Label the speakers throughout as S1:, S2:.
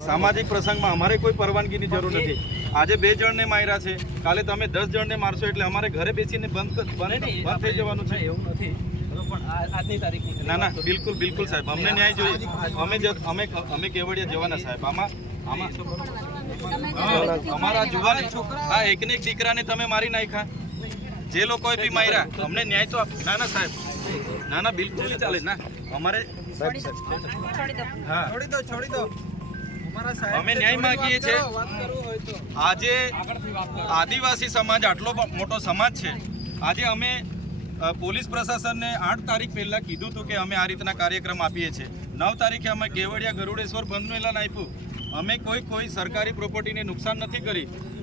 S1: સામાજિક પ્રસંગમાં અમારે કોઈ પરવાનગીની જરૂર નથી આજે બે જણને માર્યા છે કાલે તમે દસ જણને મારશો એટલે અમારે ઘરે બેસીને બંધ બંધ થઈ જવાનું છે
S2: એવું નથી આ- આજની તારીખની ખરી
S1: ના ના બિલકુલ બિલકુલ સાહેબ અમને ન્યાય જોઈએ અમે અમે અમે કેવડિયા જવાના સાહેબ આમાં આમાં અમારા જુવાન હા એકને એક દીકરાને તમે મારી નાખ્યા જે લોકોએ બી માર્યા અમને ન્યાય તો ના ના સાહેબ ના ના બિલકુલ ચાલે ના અમારે હા
S3: છોડી દો છોડી દો
S1: અમે ન્યાય માંગીએ છીએ. આજે આદિવાસી સમાજ આટલો મોટો સમાજ છે. આજે અમે પોલીસ પ્રશાસનને આઠ તારીખ પહેલાં કીધું હતું કે અમે આ રીતના કાર્યક્રમ આપીએ છીએ. નવ તારીખે અમે કેવડિયા ગરુડેશ્વર બંધનું એલાન આપ્યું. અમે કોઈ કોઈ સરકારી પ્રોપર્ટીને નુકસાન નથી કરી.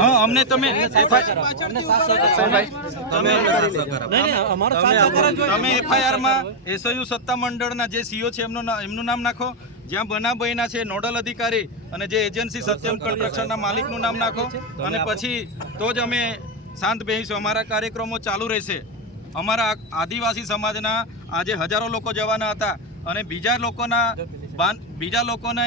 S1: હા અમને તમે તમે એફઆઈઆરમાં એસયુ સત્તા મંડળના જે સીઓ છે એમનું એમનું નામ નાખો. જ્યાં બનાવ બન્યા છે નોડલ અધિકારી અને જે એજન્સી સત્યમ કન્સ્ટ્રક્શનના માલિકનું નામ નાખો. અને પછી તો જ અમે શાંત બેસીશું અમારા કાર્યક્રમો ચાલુ રહેશે. અમારા આદિવાસી સમાજના આજે હજારો લોકો જવાના હતા અને બીજા લોકોના બીજા લોકોને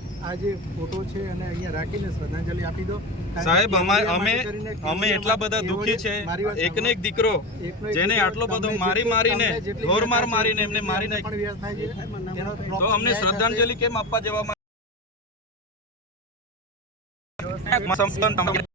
S4: આ જે ફોટો છે અને અહીંયા રાખીને શ્રદ્ધાંજલિ આપી દો.
S1: સાહેબ અમે અમે એટલા બધા દુઃખી છે.
S4: મારી
S1: એક દીકરો જેને આટલો બધો મારી મારીને
S4: તમને
S1: માર મારીને એમને મારી નાખી
S4: થાય
S1: તો અમને શ્રદ્ધાંજલિ કેમ આપવા જવામાં સંપન્ન